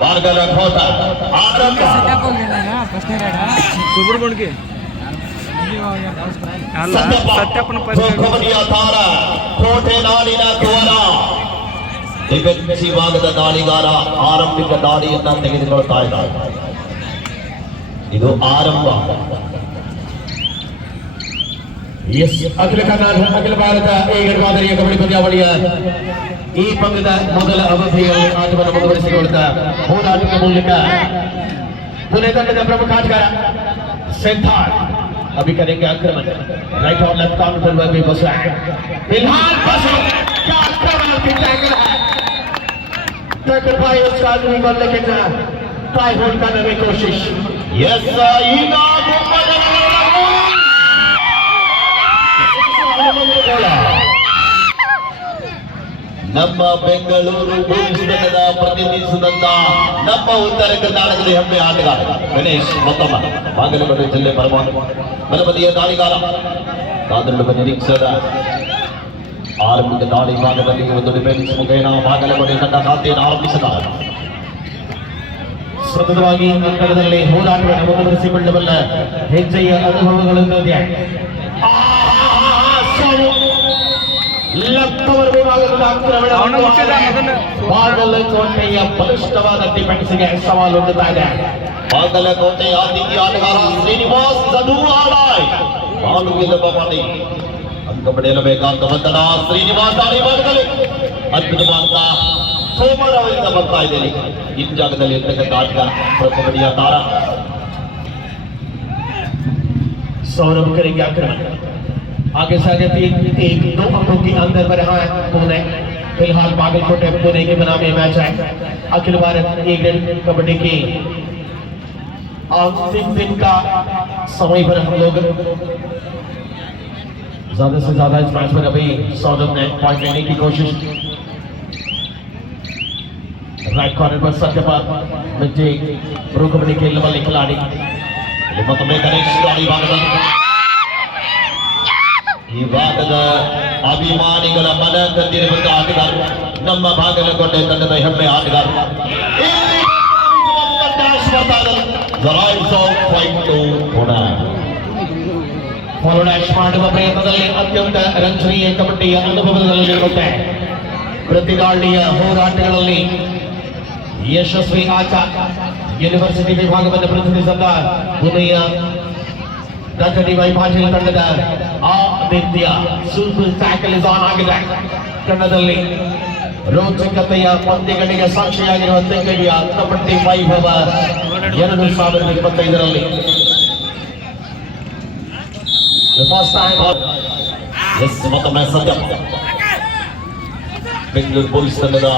ಬಾಗಲಕೋಟ ಆರಂಭ ಕಬಡ್ಡಿಯ ತಾರ ಕೋಟೆ ನಾಡಿನ ಕುವರ ಡಿಫೆನ್ಸಿವ್ ಭಾಗದ ದಾಳಿಗಾರ ಆರಂಭಿಕ ದಾಳಿಯನ್ನ ತೆಗೆದುಕೊಳ್ತಾ ಇದ್ದಾರೆ. ಇದು ಆರಂಭ. ಅಖಿಲ ಭಾರತ ಏಗರ್ ಮಾದರಿಯ ಕಬಡ್ಡಿ ಪಂದ್ಯಾವಳಿಯ ಈ ಪಂದ್ಯದ ಮೊದಲ ಅವಧಿಯಲ್ಲಿ ಆಟವನ್ನು ಮುಂದುವರಿಸಿಕೊಳ್ಳುತ್ತಾ ಹೋರಾಟದ ಮೂಲಕ ಪುಣೆ ತಂಡದ ಪ್ರಮುಖ ಆಟಗಾರ सिद्धार्थ अभी करेंगे आक्रमण. राइट और लेफ्ट काउंटर में भी बसा है. फिलहाल बसो क्या आक्रमण की टैकल है. टैकल भाई उसका आदमी को लेकिन ट्राई होल्ड करने की कोशिश. यस ईना ನಮ್ಮ ಬೆಂಗಳೂರು ಬುಲ್ಸ್ ತಂಡದ ಪ್ರತಿನಿಧಿಸಿದಂತ ನಮ್ಮ ಉತ್ತರ ಕರ್ನಾಟಕದ ಹೆಮ್ಮೆ ಆಟಗಾರ ಗಣೇಶ್ ಮೊತ್ತಮ್ಮ ಬಾಗಲಕೋಟೆ ಜಿಲ್ಲೆ ಪರಮಾಣು ಬಲಬದಿಯ ದಾಳಿಗಾರ ಕಾದರಳುವ ನಿರೀಕ್ಷದ ಆರಂಭಿಕ ದಾಳಿ ಭಾಗದಲ್ಲಿ ಒಂದು ಡಿಫೆನ್ಸ್ ಮುಖೇನ ಬಾಗಲಕೋಟೆ ತಂಡ ಖಾತೆಯನ್ನು ಆರಂಭಿಸಿದ್ದಾರೆ. ಸತತವಾಗಿ ಅಂಕಣದಲ್ಲಿ ಹೋರಾಟವನ್ನು ಮುಂದುವರಿಸಿಕೊಳ್ಳಬಲ್ಲ ಹೆಜ್ಜೆಯ ಅನುಭವಗಳೊಂದಿಗೆ ಬಾಗಲಕೋಟೆಯ ಬಲಿಷ್ಠವಾದ ಡಿಫೆನ್ಸ್ಗೆ ಸವಾಲೊಡ್ಡುತ್ತಾ ಇದೆ. ಬಾಗಲಕೋಟೆಯ ಆತಿಥ್ಯ ಆಟಗಾರ ಶ್ರೀನಿವಾಸ್ ಸದುವಾಡಾಯ್ ಬಾಲು ಗೆಲ್ಲುವ ಮಾಡಿ ಅಂಕ ಪಡೆಯಲೇಬೇಕಾದ ಒತ್ತಡ. ಶ್ರೀನಿವಾಸ್ ದಾಳಿ ಭಾಗದಲ್ಲಿ ಅದ್ಭುತವಾದ ಸೋಮವಾರ ಅವರಿಂದ ಬರ್ತಾ ಇದ್ದೇನೆ. ಈ ಜಾಗದಲ್ಲಿ ಇರ್ತಕ್ಕಂಥ ಆಟಗಾರ ಕಬಡ್ಡಿಯ ತಾರ सौरभ करेंगे आक्रमण. आगे से आगे 1-2 अंकों के अंदर बढ़ रहा है पुणे. फिलहाल बागलकोटे पुणे के बनामे मैच है. अखिल भारत ए ग्रेड कबड्डी की अंतिम दिन का समय पर हम लोग ज्यादा से ज्यादा इस मैच पर अभी सौरभ ने पॉइंट लेने की कोशिश. राइट कॉर्नर पर सत्यपाल बच्चे प्रो कबड्डी खेलने वाले खिलाड़ी ಮತ್ತೊಮ್ಮೆ ಗಣೇಶ್ ದಾಳಿ ಭಾಗದಲ್ಲಿ ಈ ಭಾಗದ ಅಭಿಮಾನಿಗಳ ಮನ ಕದ್ದಿರುವಂತಹ ಆಟಗಾರ ನಮ್ಮ ಬಾಗಲಕೋಟೆ ತಂಡದ ಹೆಮ್ಮೆ ಆಟಗಾರ. ಫಾಲೋ ಡ್ಯಾಶ್ ಮಾಡುವ ಪ್ರಯತ್ನದಲ್ಲಿ ಅತ್ಯಂತ ರಂಜನೀಯ ಕಬಡ್ಡಿಯ ಅನುಭವದಲ್ಲಿರುತ್ತೆ. ಪ್ರತಿ ದಾಳಿಯ ಹೋರಾಟಗಳಲ್ಲಿ ಯಶಸ್ವಿ ಆಟ ಯೂನಿವರ್ಸಿಟಿ ವಿಭಾಗವನ್ನು ಪ್ರತಿನಿಧಿಸಿದ ಪುಣೆಯ ಡಾಕ್ಟರ್ ಡಿ.ವೈ. ಪಾಟೀಲ್ ತಂಡದ Aditya super tackle is on ಆಗಿದೆ. ತಂಡದಲ್ಲಿ ರೋಚಕತೆಯ ಪಂದ್ಯಗಳಿಗೆ ಸಾಕ್ಷಿಯಾಗಿರುವ ತೆಂಗಡಿಯ ಕಬಡ್ಡಿ ವೈಭವ 2025ರಲ್ಲಿ ಮತ್ತೊಮ್ಮೆ ಸತ್ಯ ಬೆಂಗಳೂರು ಪೊಲೀಸ್ ತಂಡದ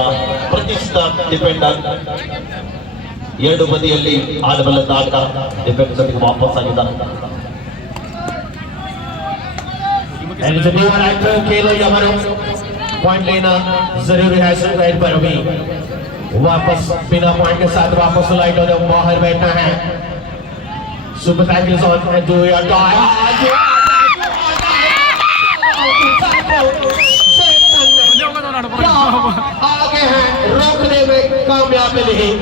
ಪ್ರತಿಷ್ಠಿತ ಡಿಫೆಂಡರ್ ಎರಡು ಬದಿಯಲ್ಲಿ ಆಡಬಲ್ಲ ಆಟಗಾರ ಡಿಫೆನ್ಸ್ ಜೊತೆಗೆ ವಾಪಸ್ ಆಗಿದ್ದಾರೆ. पॉइंट लेना जरूरी है. राइट पर अभी वापस बिना पॉइंट के साथ वापस लाइट और बाहर बैठना है. Super tackles on and do your time. आगे है रोकने में कामयाब नहीं.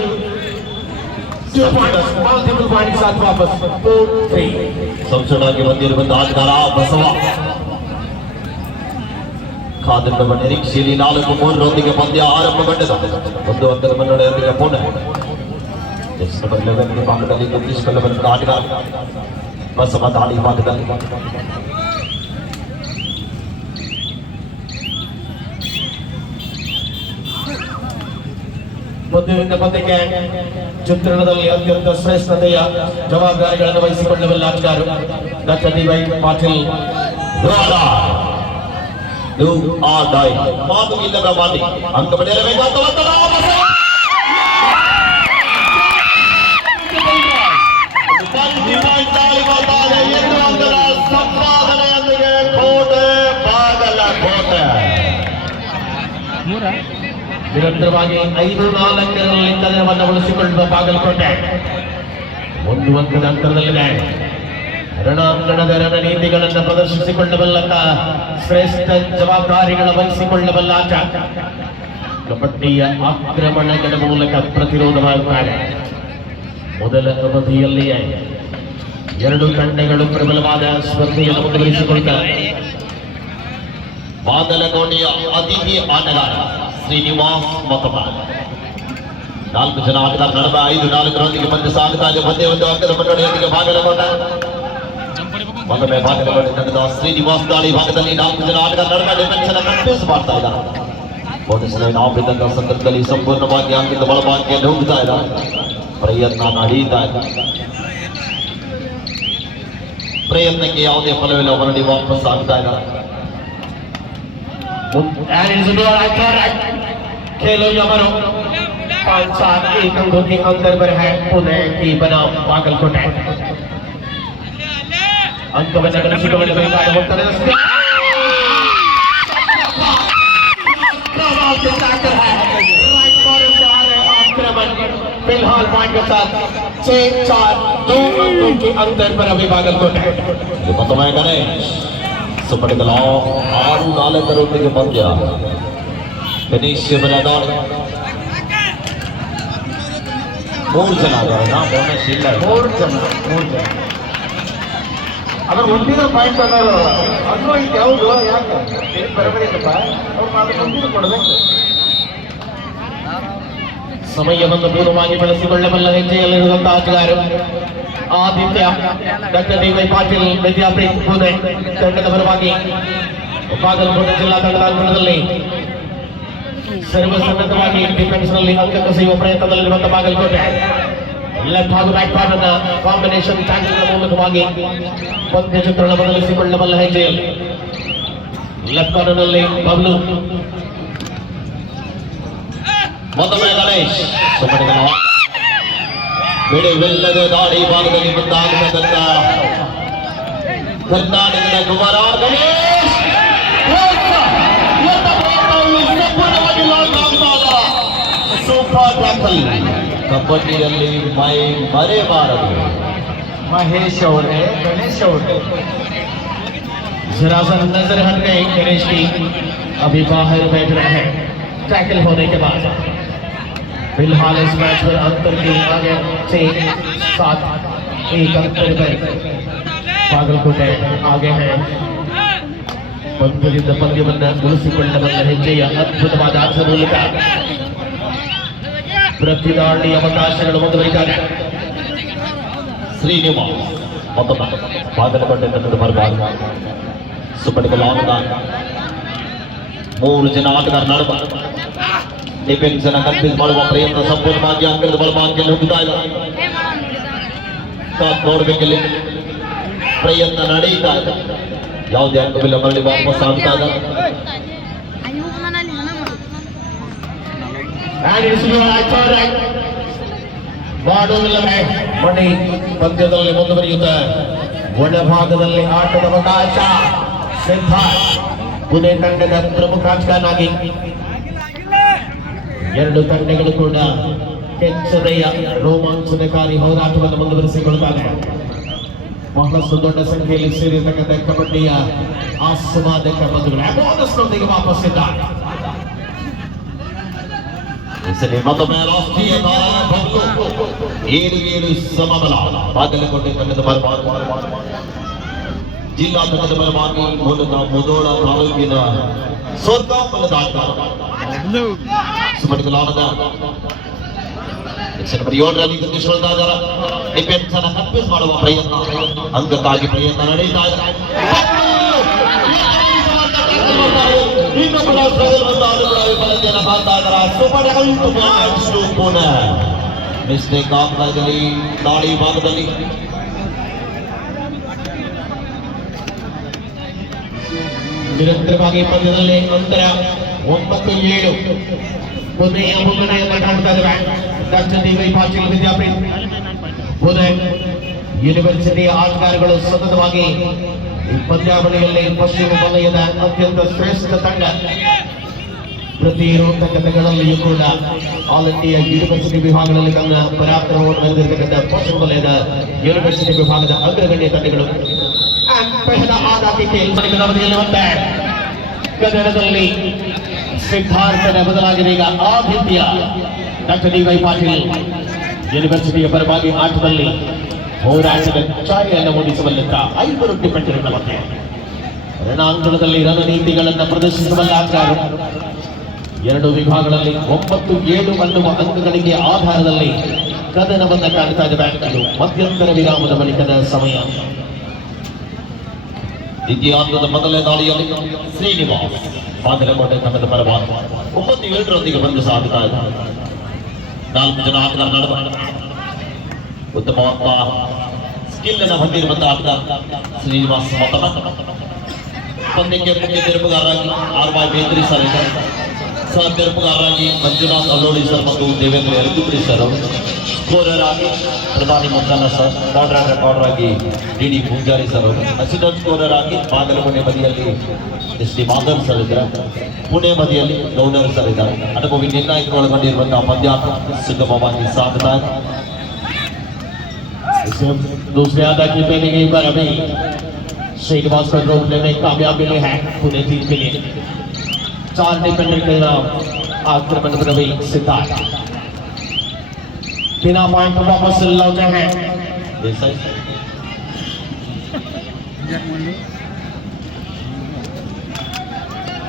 2 पॉइंट्स मल्टीपल पॉइंट के साथ वापस 4-3. ಸಂಸಡಾಗಿ ಬಂದಿರುವಂತ ಆಟಗಾರ ಬಸವ ಕಾದರಳುವ ನಿರೀಕ್ಷೆಯಲ್ಲಿ 4-3 ಪಂದ್ಯ ಆರಂಭಗೊಂಡಿದೆ. ಒಂದು ಅಂಕದ ಮುನ್ನಡೆಯೊಂದಿಗೆ ಪುಣೆ ನಂಬರ್ 11 ಭಾಗದಲ್ಲಿ ಗೆದ್ದಿಸಿಕೊಳ್ಳಬಲ್ಲ ಆಟಗಾರ ಬಸವ ದಾಳಿ ಭಾಗದಲ್ಲಿ ಪಂದ್ಯದಿಂದ ಪಂದ್ಯಕ್ಕೆ ಚಿತ್ರಣದಲ್ಲಿ ಅತ್ಯಂತ ಶ್ರೇಷ್ಠತೆಯ ಜವಾಬ್ದಾರಿಗಳನ್ನು ವಹಿಸಿಕೊಳ್ಳಬಲ್ಲ ಆಟಗಾರ ಡಾಕ್ಟರ್ ಡಿ.ವೈ. ಪಾಟೀಲ್. ಮಾತು ಇಲ್ಲದ ಮಾಡಿ ಅಂಕ ಪಡೆಯಲೇಬೇಕಾದ ಒತ್ತಡ. ಸಂಪಾದನೆಯೊಂದಿಗೆ ಕೋಟೆ ಬಾಗಲಕೋಟೆ ನಿರಂತರವಾಗಿ 5-4 ಕದನವನ್ನು ಉಳಿಸಿಕೊಳ್ಳುವ ಬಾಗಲಕೋಟೆ 1 ಅಂಕದ ಅಂತರದಲ್ಲಿದೆ. ರಣಾಂಗಣದ ರಣನೀತಿಗಳನ್ನು ಪ್ರದರ್ಶಿಸಿಕೊಳ್ಳಬಲ್ಲ ಶ್ರೇಷ್ಠ ಜವಾಬ್ದಾರಿಗಳ ವಹಿಸಿಕೊಳ್ಳಬಲ್ಲ ಆಟ ಕಬಡ್ಡಿಯ ಆಕ್ರಮಣಗಳ ಮೂಲಕ ಪ್ರತಿರೋಧ ಮಾಡುತ್ತಾರೆ. ಮೊದಲ ಅವಧಿಯಲ್ಲಿಯೇ ಎರಡು ತಂಡಗಳು ಪ್ರಬಲವಾದ ಸ್ಪರ್ಧೆಯನ್ನು ಮುಂದುವರಿಸಿಕೊಳ್ಳುತ್ತಾರೆ. ಬಾಗಲಕೋಟೆಯ ಅತಿಥಿ ಆಟಗಾರ ಶ್ರೀನಿವಾಸ್ ಮೊತ್ತಮಾರ್ 4 ಜನ ಆಟಗಾರ ನಡುವೆ 5-4 ಪಂದ್ಯ ಸಾಗುತ್ತಾ ಇದೆ. ಒಂದೇ ಒಂದು ಅಂಕದ ಮುನ್ನಡೆಯೊಂದಿಗೆ ಬಾಗಲಕೋಟೆ ಮತ್ತೊಮ್ಮೆ ಬಾಗಲಕೋಟೆ ತಂಡದ ಶ್ರೀನಿವಾಸ್ ದಾಳಿ ಭಾಗದಲ್ಲಿ 4 ಜನ ಆಟಗಾರ ನಡುವೆ ಡಿಫೆನ್ಸ್ ಅನ್ನು ಕನ್ಫ್ಯೂಸ್ ಮಾಡ್ತಾ ಇದ್ದಾರೆ. ಆಪಿದ್ದಂತ ಸಂದರ್ಭದಲ್ಲಿ ಸಂಪೂರ್ಣವಾಗಿ ಅಂಕಿತ ಒಳಭಾಗಕ್ಕೆ ಹೋಗ್ತಾ ಇದ್ದಾರೆ. ಪ್ರಯತ್ನ ನಡೀತಾ ಇದೆ. ಪ್ರಯತ್ನಕ್ಕೆ ಯಾವುದೇ ಫಲವಿಲ್ಲ. ಹೊರಡಿ ವಾಪಸ್ ಆಗ್ತಾ ಇದ್ದಾರೆ. खेलो यमनो 5-7 एक अंकों के अंतर पर है पुणे की बनाम बागलकोटे. अंक बचाकर सुकवड़ी को निकाल होता है. कमाल से टैकल है. राइट कॉर्नर से आ रहे आक्रमण. फिलहाल पॉइंट के साथ 6-4 2 अंकों के अंतर पर अभी बागलकोटे. ये बताया गणेश सुपड़गल 6-4 पद्य गणेश ದಾಳಿ 3 ಜನ ಬೋನಸ್ ಇಲ್ಲ. 3 ಜನ ಅದ್ರ ಒಂದಿನ ಪಾಯಿಂಟ್ ಅನ್ನೋರು ಅನ್ನೋ ಇದು ಯಾವುದು ಯಾಕೆ ಬರಬರಿ ಇದ್ದಪ್ಪ ಅವ್ರು ಒಂದಿನ ಕೊಡಬೇಕು. ಸಮಯವನ್ನು ಪೂರ್ವವಾಗಿ ಬಳಸಿಕೊಳ್ಳಬಲ್ಲ ಹೆಜ್ಜೆಯಲ್ಲಿರುವಂತಹ ಆಟಗಾರರು Aditya doctor D Y Patil Vidyapeeth Pune ತಂಡದ ಪರವಾಗಿ ಬಾಗಲಕೋಟೆ ಜಿಲ್ಲಾ ತಂಡದ ಅಂಕಣದಲ್ಲಿ ಸರ್ವಸನ್ನದ್ಧವಾಗಿ ಡಿಫೆನ್ಸ್ ನಲ್ಲಿ ಅಂಕ ಕಸಿಯುವ ಪ್ರಯತ್ನದಲ್ಲಿರುವಂತಹ ಬಾಗಲಕೋಟೆ ಲೆಫ್ಟ್ ಹಾಗೂ ಬ್ಯಾಕ್ ಕಾರ್ನರ್ನ ಕಾಂಬಿನೇಷನ್ ಟ್ಯಾಕ್ಲಿಂಗ್ ಮೂಲಕವಾಗಿ ಪಂದ್ಯ ಚಿತ್ರಣ ಬದಲಿಸಿಕೊಳ್ಳಬಲ್ಲ ಹೆಜ್ಜೆಯಲ್ಲಿ ಲೆಫ್ಟ್ ಕಾರ್ನರ್ ನಲ್ಲಿ ಬಬ್ಲು ಮತ್ತೊಮ್ಮೆ ಗಣೇಶ್ ಬಿಡುವಿಲ್ಲದ ದಾಳಿ ಭಾಗದಲ್ಲಿ ಮುಂದಾಗತಕ್ಕಂಥ ಕರ್ನಾಟಕದ ಕುಮಾರ ಗಣೇಶ್ ಸಂಪೂರ್ಣವಾಗಿ ಲಾಕ್ ಆಗ್ತಾಗ ಸೂಪರ್ ಟ್ಯಾಕಲ್. ಕಬಡ್ಡಿಯಲ್ಲಿ ಮೈ ಮರೆಬಾರದು. महेश ಅವರೇ गणेश ಅವರೇ जरा सा नजर हट गए गणेश की. अभी बाहर बैठ रहे हैं टैकल होने के बाद. फिलहाल इस मैच पर अंतर की आगे से 7-1 अंतर पर बागलकोटे आगे है. ಪಂದ್ಯದಿಂದ ಪಂದ್ಯವನ್ನು ಉಳಿಸಿಕೊಳ್ಳಬಲ್ಲ ಹೆಜ್ಜೆಯ ಅದ್ಭುತವಾದ ಆಟದ ಮೂಲಕ ಪ್ರತಿದಾಳಿ ಅವಕಾಶಗಳು ಮುಂದುವರಿತಾರೆ. ಶ್ರೀನಿವಾಸ್ ಮತ್ತೊಮ್ಮೆ ಬಾಗಲಕೋಟೆ ತಂಡದ ಬರಬಾರದು. ಸುಪಡಿಗಲ್ ಆಟಗಾರ 3 ಜನ ಆಟಗಾರ ನಡುವ ಡಿಫೆನ್ಸ್ ಅನ್ನು ಕನ್ಫ್ಯೂಸ್ ಮಾಡುವ ಪ್ರಯತ್ನ ಸಂಪೂರ್ಣವಾಗಿ ಅಂಕದ ಬಲಭಾಗಕ್ಕೆ ಹೋಗ್ತಾ ಇದ್ದಾರೆ. ನೋಡಬೇಕಲ್ಲಿ ಪ್ರಯತ್ನ ನಡೀತಾ ಇದೆ. ಯಾವುದೇ ಅಂಕವಿಲ್ಲ. ಮರಳಿ ವಾಪಸ್ ಆಗ್ತಾ ಇದ್ದಾರೆ. ಮಣಿ ಪಂದ್ಯದಲ್ಲಿ ಮುಂದುವರಿಯುತ್ತಾ ಒಳಭಾಗದಲ್ಲಿ ಆಟದ ಅವಕಾಶ ಸಿದ್ಧ. ಪುಣೆ ತಂಡದ ಪ್ರಮುಖ ಆಟಗಾರನಾಗಿ ಎರಡು ತಂಡಗಳು ಕೂಡ ಕೆಚ್ಚದೆಯ ರೋಮಾಂಚನಕಾರಿ ಹೋರಾಟವನ್ನು ಮುಂದುವರಿಸಿಕೊಳ್ಳುತ್ತಾರೆ. ಬಹಳಷ್ಟು ದೊಡ್ಡ ಸಂಖ್ಯೆಯಲ್ಲಿ ಸೇರಿರತಕ್ಕಂಥ ಕಬಡ್ಡಿಯ ಆಸ್ವಾದಕ ಬಂಧುಗಳು ವಾಪಸ್ಸಿದ್ದಾರೆ. ಮತ್ತೊಮ್ಮೆ ರಾಷ್ಟ್ರೀಯ ತಾರಾ 7 ಸಮಬಲ ಬಾಗಲಕೋಟೆ ತಂಡದ ಜಿಲ್ಲಾ ತಂಡದ ಪರವಾಗಿ ಮೂಲದ ಮುಧೋಳ ತಾಲೂಕಿನ ಸೋರ್ಗಾಪಲ್ಲದ ಆಟಗಾರ ಸುಪಡಿಗಲಾನದ 7ರಲ್ಲಿ ಗತಿಸಿಕೊಳ್ತಾ ಇದ್ದಾರೆ. ಡಿಫೆನ್ಸ್ ಅನ್ನು ಕನ್ಫ್ಯೂಸ್ ಮಾಡುವ ಪ್ರಯತ್ನ ಅಂಕಕ್ಕಾಗಿ ಪ್ರಯತ್ನ ನಡೀತಾ ಇದೆ. ಮಿಸ್ಟೇಕ್ ಆಗ್ತಾ ಇದ್ದಲ್ಲಿ ದಾಳಿ ಭಾಗದಲ್ಲಿ ನಿರಂತರವಾಗಿ ಪಂದ್ಯದಲ್ಲಿ ಅಂತರ 9-7 ಕೊನೆಯ ಮುನ್ನಡೆಯನ್ನು ಕಾಣ್ತಾ ಇದ್ದಾರೆ. Doctor D Y Patil Vidyapeeth Pune ಯೂನಿವರ್ಸಿಟಿಯ ಆಟಗಾರಗಳು ಸತತವಾಗಿ ಈ ಪಂದ್ಯಾವಳಿಯಲ್ಲಿ ಪಶ್ಚಿಮ ವಲಯದ ಅತ್ಯಂತ ಶ್ರೇಷ್ಠ ತಂಡ. ಪ್ರತಿ ರೋಚಕತೆಗಳಲ್ಲಿಯೂ ಕೂಡ ಆಲ್ ಇಂಡಿಯಾ ಯೂನಿವರ್ಸಿಟಿ ವಿಭಾಗದಲ್ಲಿ ತನ್ನ ಪರಾಕ್ರಮವನ್ನು ಮೆರೆದಿರತಕ್ಕಂಥ ಪಶ್ಚಿಮ ವಲಯದ ಯೂನಿವರ್ಸಿಟಿ ವಿಭಾಗದ ಅಗ್ರಗಣ್ಯ ತಂಡಗಳು. ಗಗನದಲ್ಲಿ ಸಿದ್ಧಾರ್ಥನ ಬದಲಾಗಿದೆ ಈಗ Aditya. Doctor D Y Patil ಯೂನಿವರ್ಸಿಟಿಯ ಪರವಾಗಿ ಆಟದಲ್ಲಿ ಹೋರಾಟದ ಛಾಯೆಯನ್ನು ಮೂಡಿಸಬಲ್ಲಂತ 5 ಡಿಫೆಂಡರ್ಗಳ ಮಧ್ಯೆ ರಣಾಂಗಣದಲ್ಲಿ ರಣನೀತಿಗಳನ್ನು ಪ್ರದರ್ಶಿಸಬಲ್ಲ ಆಟಗಾರರು. 2 ವಿಭಾಗಗಳಲ್ಲಿ 9-7 ಅನ್ನುವ ಅಂಕಗಳಿಗೆ ಆಧಾರದಲ್ಲಿ ಕದನವನ್ನು ಕಾಣ್ತಾ ಇದೆ ಬ್ಯಾಂಕ್ಗಳು. ಮಧ್ಯಂತರ ವಿರಾಮದ ಬಳಿಕದ ಸಮಯ. ದ್ವಿತೀಯಾರ್ಧದ ಮೊದಲ ದಾಳಿಯಲ್ಲಿ ಶ್ರೀನಿವಾಸ್ ಬಾಗಲಕೋಟೆ ತಂಡದ ಪರವಾಗಿ 9-7 ಬಂದು ಸಾಗುತ್ತಾ ಇದೆ. 4 ಜನ ಆಟಗಾರ ನಡುವೆ ಉತ್ತಮವಾದ ಸ್ಕಿಲ್ ಅನ್ನು ಹೊಂದಿರುವಂತಹ ಆಟಗಾರ ಶ್ರೀನಿವಾಸ್ ಪಂದ್ಯಕ್ಕೆ ಮುಖ್ಯ ತೀರ್ಪುಗಾರರಾಗಿ ಆರ್.ವೈ. ಬೇಂದ್ರಿ ಸರ್ ಇದ್ದಾರೆ. ಸಹ ತೀರ್ಪುಗಾರರಾಗಿ ಮಂಜುನಾಥ್ ಅಲ್ಲೋಳಿ ಸರ್ ಮತ್ತು ದೇವೇಂದ್ರ ಯಲಗುಪ್ರಿ ಸರ್. ಸ್ಕೋರರ್ ಆಗಿ ಪ್ರಧಾನಿ ಮುದ್ದಣ್ಣ ಸರ್. ಮಾಡರೇಟರ್ ರೆಕಾರ್ಡರ್ ಆಗಿ ಡಿ ಪೂಜಾರಿ ಸರ್ ಅವರು. ಅಸಿಸ್ಟೆಂಟ್ ಸ್ಕೋರರ್ ಆಗಿ ಬಾಗಲಕೋಟೆ ಬದಿಯಲ್ಲಿ ಎಸ್.ಟಿ. ಮಾಧವ್ ಸರ್ ಇದ್ದಾರೆ. ಪುಣೆ ಬದಿಯಲ್ಲಿ ಗೌಡರ್ ಸರ್ ಇದ್ದಾರೆ. ಅನುಭವಿ ನಿರ್ಣಾಯಕ ಒಳಗೊಂಡಿರುವಂತಹ ಪಂದ್ಯಾಟ ಸುಗಮವಾಗಿ ಸಾಗುತ್ತಾ ಇದೆ. दूसरे आधा की पहले गई पर अभी श्रीनिवास को रोकने में कामयाब मिले हैं पुणे टीम के लिए. 4 डिफेंडर के नाम आक्रमण पर अभी सिद्धार्थ बिना पॉइंट वापस लौटे हैं.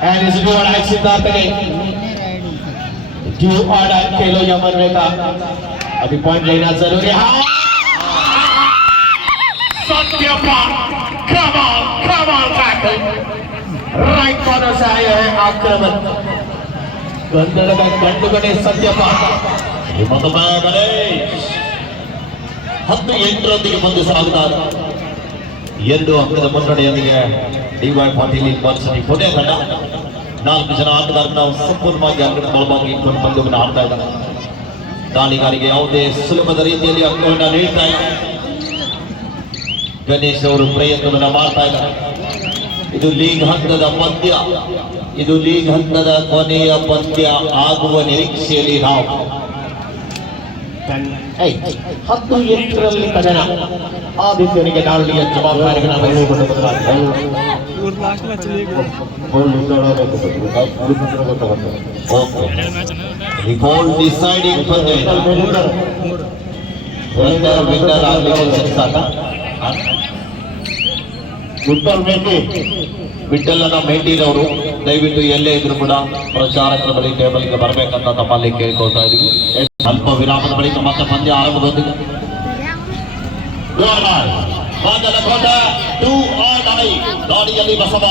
And is do or die Siddharth ने do or die खेलो या मरने का अभी पॉइंट लेना जरूरी है. Come on, tackle. Right corner से आए हैं आक्रमण. गंडुगणे सत्यपाल. गणेश 10-8 ಬಂದು ಸಾಗುತ್ತಾರೆ. 2 ಅಂಕದ ಮುನ್ನಡೆಯೊಂದಿಗೆ ಡಿ.ವೈ. ಪಾಟೀಲ್ ಯೂನಿವರ್ಸಿಟಿ ಪುಣೆ ತಂಡ 4 ಜನ ಆಟಗಾರರನ್ನು ಸಂಪೂರ್ಣವಾಗಿ ಅಂಕದ ಒಳಗಾಗಿ ಇಟ್ಕೊಂಡು ಪಂದ್ಯವನ್ನು ಆಡ್ತಾ ಇದ್ದಾರೆ. ದಾಳಿಗಾರಿಗೆ ಯಾವುದೇ ಸುಲಭದ ರೀತಿಯಲ್ಲಿ ಅಂಕವನ್ನು ನೀಡ್ತಾ ಇಲ್ಲ. ಗಣೇಶ್ ಅವರು ಪ್ರಯತ್ನವನ್ನು ಮಾಡ್ತಾ ಇದ್ದಾರೆ. ಇದು ಲೀಗ್ ಹಂತದ ಪಂದ್ಯ. ಇದು ಲೀಗ್ ಹಂತದ ಕೊನೆಯ ಪಂದ್ಯ ಆಗುವ ನಿರೀಕ್ಷೆಯಲ್ಲಿ ನಾವು 10-8 ಕದನ. ಆದಿತ್ಯನಿಗೆ ದಾಳಿಯ ಜವಾಬ್ದಾರಿಗಳನ್ನು ವಹಿಸಿಕೊಳ್ಳಬೇಕಾಗಿದೆ. ಡಿಸೈಡಿಂಗ್ ಪಂದ್ಯ ವಿನ್ನರ್ ಆಗಲಿಕ್ಕೆ ಸಾಕ. ವಿಠ್ಠಲನ ಮೇಟಿರವರು ದಯವಿಟ್ಟು ಎಲ್ಲೇ ಇದ್ರು ಕೂಡ ಪ್ರಚಾರಕರ ಬಳಿ ಟೇಬಲ್ಗೆ ಬರಬೇಕಂತ ತಮ್ಮಲ್ಲಿ ಕೇಳ್ಕೊಳ್ತಾ ಇದೀವಿ. ಅಲ್ಪ ವಿರಾಮದ ಬಳಿಕ ಮತ್ತೆ ಪಂದ್ಯ ಆರಂಭಗೊಂಡಿದೆ. ಬಾಗಲಕೋಟೆ 2 or die ದಾಳಿಯಲ್ಲಿ ಬಸವ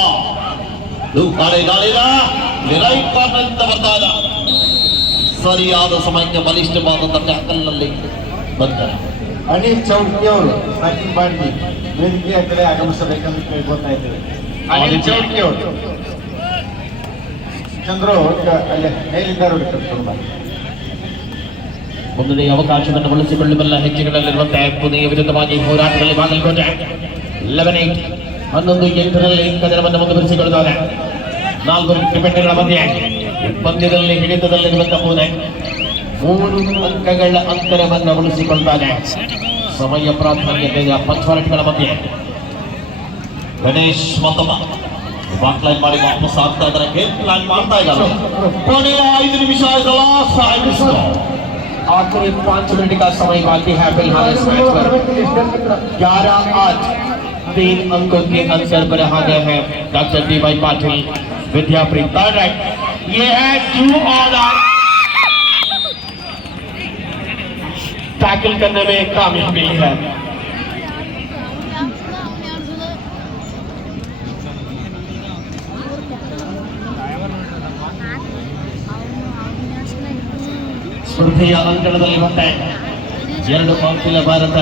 ದಾಳಿನ ರೈಟ್ ಕಾರ್ನರ್ ಅಂತ ಬರ್ತಾ ಇದ್ದ. ಸರಿಯಾದ ಸಮಯಕ್ಕೆ ಬಲಿಷ್ಠವಾದಂತ ಟ್ಯಾಕಲ್ ನಲ್ಲಿ ಬಂದ ಅನಿಲ್ ಚೌಟ್ಕಿ ಅವರು ಬ್ಯಾಟಿಂಗ್ ಮಾಡಿ ವೇದಿಕೆಯ ಕಡೆ ಆಗಮಿಸಬೇಕಂತ ಕೇಳ್ಕೊತಾ ಇದ್ದೇವೆ. ಅನಿಲ್ ಚೌಟ್ಕಿ ಅವರು ಚಂದ್ರು ಅಲ್ಲೇ ಮೇಲಿದ್ದಾರೆ. ಮುಂದೆ ಅವಕಾಶವನ್ನು ಬಳಸಿಕೊಳ್ಳಬಲ್ಲ ಹೆಜ್ಜೆಗಳಲ್ಲಿರುವಂತಹ ಪುಣೆಯ ವಿರುದ್ಧವಾಗಿ ಹೋರಾಟದಲ್ಲಿ ಬಾಗಲಕೋಟೆ 11-8 ಕದನವನ್ನು ಮುಂದುವರಿಸಿಕೊಳ್ಳುತ್ತಾರೆ. 4 ಡಿಫೆಂಡರ್ಗಳ ಮಧ್ಯೆ ಪಂದ್ಯದಲ್ಲಿ ಹಿಡಿತದಲ್ಲಿರುವಂತಹ ಪುಣೆ 3 ಅಂಕಗಳ ಅಂತರವನ್ನು ಉಳಿಸಿಕೊಳ್ತಾರೆ. ಸಮಯ ಪ್ರಾಧಾನ್ಯತೆಯ ಪಂಚವಾಟಿಗಳ ಮಧ್ಯೆ ಗಣೇಶ್ ಮತ್ತೊಮ್ಮ ಬಾಕ್ಲೈನ್ ಮಾಡಿ ವಾಪಸ್ ಆಗ್ತಾ ಇದ್ದಾರೆ. ಗೇಮ್ ಪ್ಲಾನ್ ಮಾಡ್ತಾ ಇದ್ದಾರೆ. ಕೊನೆಯ 5 ನಿಮಿಷ आखिरी 5 मिनट का समय बाकी है फिलहाल इस मैच पर. 11-8 3 अंकों के अंतर पर रहा गया है डॉक्टर डी.वाई. पाटिल विद्याप्रीत. ये है 2 or die. टैकल करने में कामयाबी है. ಸ್ಪರ್ಧೆಯ ಅಂಕಣದಲ್ಲಿ ಮತ್ತೆ 2 ಪಾಂಕಿಲ ಭಾರತ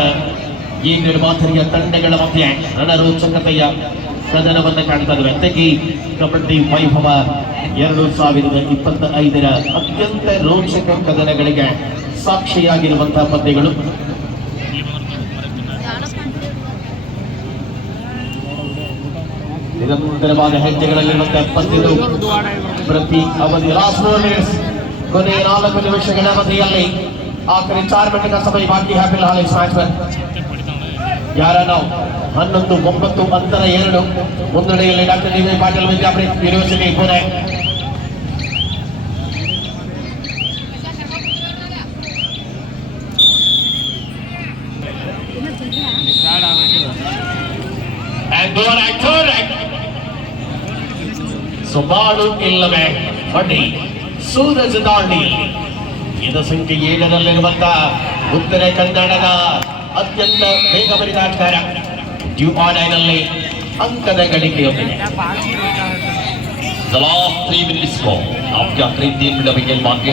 ಈ ನಿರ್ಮಾತರಿಯ ತಂಡಗಳ ಮಧ್ಯೆ ರಣರೋಚಕತೆಯ ಕದನವನ್ನು ಕಾಣ್ತಾ ಇದ್ದಾರೆ. ತೆಗಿ ಕಬಡ್ಡಿ ವೈಭವ 2025ರ ಅತ್ಯಂತ ರೋಚಕ ಕದನಗಳಿಗೆ ಸಾಕ್ಷಿಯಾಗಿರುವಂತಹ ಪಂದ್ಯಗಳು. ನಿರಂತರವಾದ ಹೆಜ್ಜೆಗಳಲ್ಲಿರುವಂತಹ ಪಂದ್ಯಗಳು ಪ್ರತಿ ಅವಧಿ ಕೊನೆಯ 4 ನಿಮಿಷಗಳ ಅವಧಿಯಲ್ಲಿ आखिरी 4 मिनट का समय बाकी है फिलहाल इस मैच में. 11-9 11-9 अंतर 2 मुन्नಡೆಯಲ್ಲಿ ಡಾಕ್ಟರ್ ಡಿ.ವೈ. ಪಾಟೀಲ್ ವಿದ್ಯಾಪೀಠ ಯೂನಿವರ್ಸಿಟಿ ಪುಣೆ. ಸುಮಾರು ಇಲ್ಲವೇ ಬಡ್ಡಿ ಸೂರಜ್ ದಾಂಡಿ ಇದು ಸಂಖ್ಯೆ 7ರಲ್ಲಿರುವಂತಹ ಉತ್ತರ ಕನ್ನಡದ ಅತ್ಯಂತ ವೇಗಭರಿತ ಆಟಗಾರ ಡ್ಯೂಆರ್ನಲ್ಲಿ ಅಂಕದ ಗಳಿಕೆಯೊಂದಿಗೆ The last 3 minutes को आपके आखिरी 3 मिनट में गेम बाकी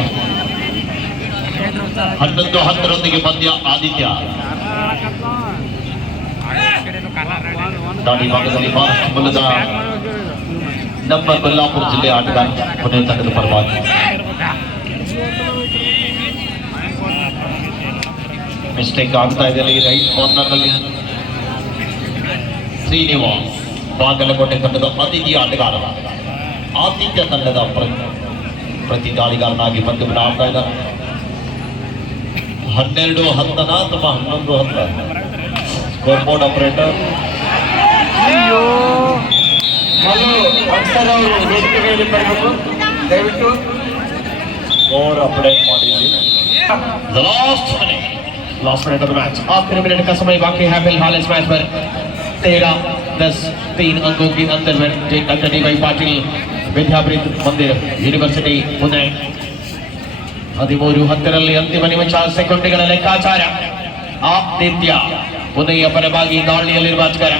11-10 ಪಂದ್ಯ ಆದಿತ್ಯ ದಾಳಿ ಭಾಗದಲ್ಲಿ ಮಹಾರಾಷ್ಟ್ರ ಮೂಲದ ನಮ್ಮ ಕೊಲ್ಲಾಪುರ ಜಿಲ್ಲೆ ಆಟಗಾರ ಪುಣೆ ತಂಡದ ಪರವಾಗಿ ಮಿಸ್ಟೇಕ್ ಆಗ್ತಾ ಇದೆ ಅಲ್ಲಿ ರೈಟ್ ಕಾರ್ನರ್ ನಲ್ಲಿ ಶ್ರೀನಿವಾಸ್ ಬಾಗಲಕೋಟೆ ತಂಡದ ಅತಿಥಿ ಆಟಗಾರ ಆತಿಥ್ಯ ತಂಡದ ಪ್ರತಿ ದಾಳಿಗಾರನಾಗಿ ಬಂದು ಆಡ್ತಾ ಇದ್ದಾರೆ 12-10 ಅಥವಾ 11-10 ಸ್ಕೋರ್ ಬೋರ್ಡ್ ಆಪರೇಟರ್ ಅಕ್ಷರ ಅವರು ವೇದಿಕೆ ಮೇಲೆ ಬರಬೇಕು ದಯವಿಟ್ಟು ಸ್ಕೋರ್ ಅಪ್ಡೇಟ್ ಮಾಡಿ last minute of the match आखिरी मिनट का समय बाकी है फिलहाल इस मैच पर 13-10 अंकों के अंतर में डॉक्टर डी.वाई. पाटिल विद्यापीठ मंदिर यूनिवर्सिटी पुणे 13-10 ಅಂತಿಮ ನಿಮಿಷ ಸೆಕೆಂಡ್ಗಳ ಲೆಕ್ಕಾಚಾರ ಆದಿತ್ಯ ಪುಣೆಯ ಪರವಾಗಿ ದಾಳಿಯಲ್ಲಿರುವ ಆಟಗಾರ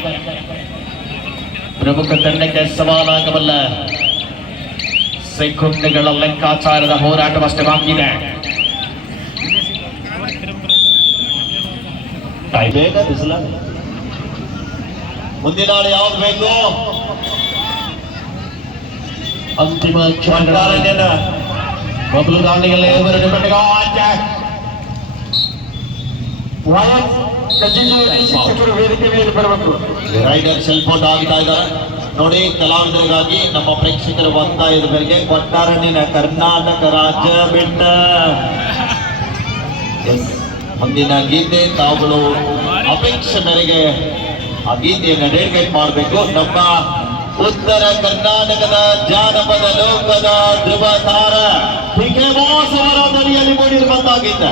ಪ್ರಮುಖ ತಂಡಕ್ಕೆ ಸವಾಲಾಗಬಲ್ಲ ಸೆಕೆಂಡ್ಗಳ ಲೆಕ್ಕಾಚಾರದ ಹೋರಾಟವಷ್ಟೇ ಬಾಕಿ ಇದೆ ಬೇಗ ಬಿಸಿಲ ಮುಂದಿನ ಆಟ ಯಾವ್ದು ಬೇಕು ಅಂತಿಮ ಬಬ್ಲು ದಾಳಿಯಲ್ಲಿ ಶಿಕ್ಷಕರು ವೇದಿಕೆ ಮೇಲೆ ಬರಬೇಕು ರೈಡರ್ ಸೆಲ್ಫೋಟ್ ಆಗ್ತಾ ಇದ್ದಾರೆ ನೋಡಿ ಕಲಾವಿದರಿಗಾಗಿ ನಮ್ಮ ಪ್ರೇಕ್ಷಕರು ಬರ್ತಾ ಇದ್ರಿಗೆ ಕೊಟ್ಟಾರಣ್ಣಿನ ಕರ್ನಾಟಕ ರಾಜ್ಯ ಬೆಟ್ಟ ಮುಂದಿನ ಗೀತೆ ತಾವುಗಳು ಅಪೇಕ್ಷೆ ಮೇರೆಗೆ ಆ ಗೀತೆಯನ್ನು ಡೆಡಿಕೇಟ್ ಮಾಡಬೇಕು ನಮ್ಮ ಉತ್ತರ ಕರ್ನಾಟಕದ ಜಾನಪದ ಲೋಕದ ಧ್ರುವ ತಾರ ಪಿಕೆ ಬಾಸ್ ಅವರ ಧ್ವನಿಯಲ್ಲಿ ಮೂಡಿರುವಂತಹ ಗೀತೆ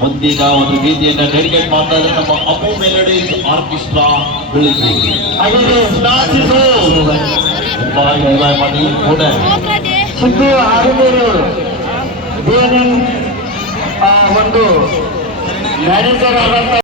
ಮುಂದಿನ ಒಂದು ಗೀತೆಯನ್ನು ಡೆಡಿಕೇಟ್ ಮಾಡ್ತಾ ಇದ್ದಾರೆ ನಮ್ಮ ಅಪ್ಪು ಮೆಲಡೀಸ್ ಆರ್ಕೆಸ್ಟ್ರಾ ಬೆಳಿಗ್ಗೆ ಮಾಡಿ ಕೂಡ ಸಿದ್ದು ಆರುದೇವರು ಒಂದು ಮ್ಯಾನೇಜರ್ ಆದಂತ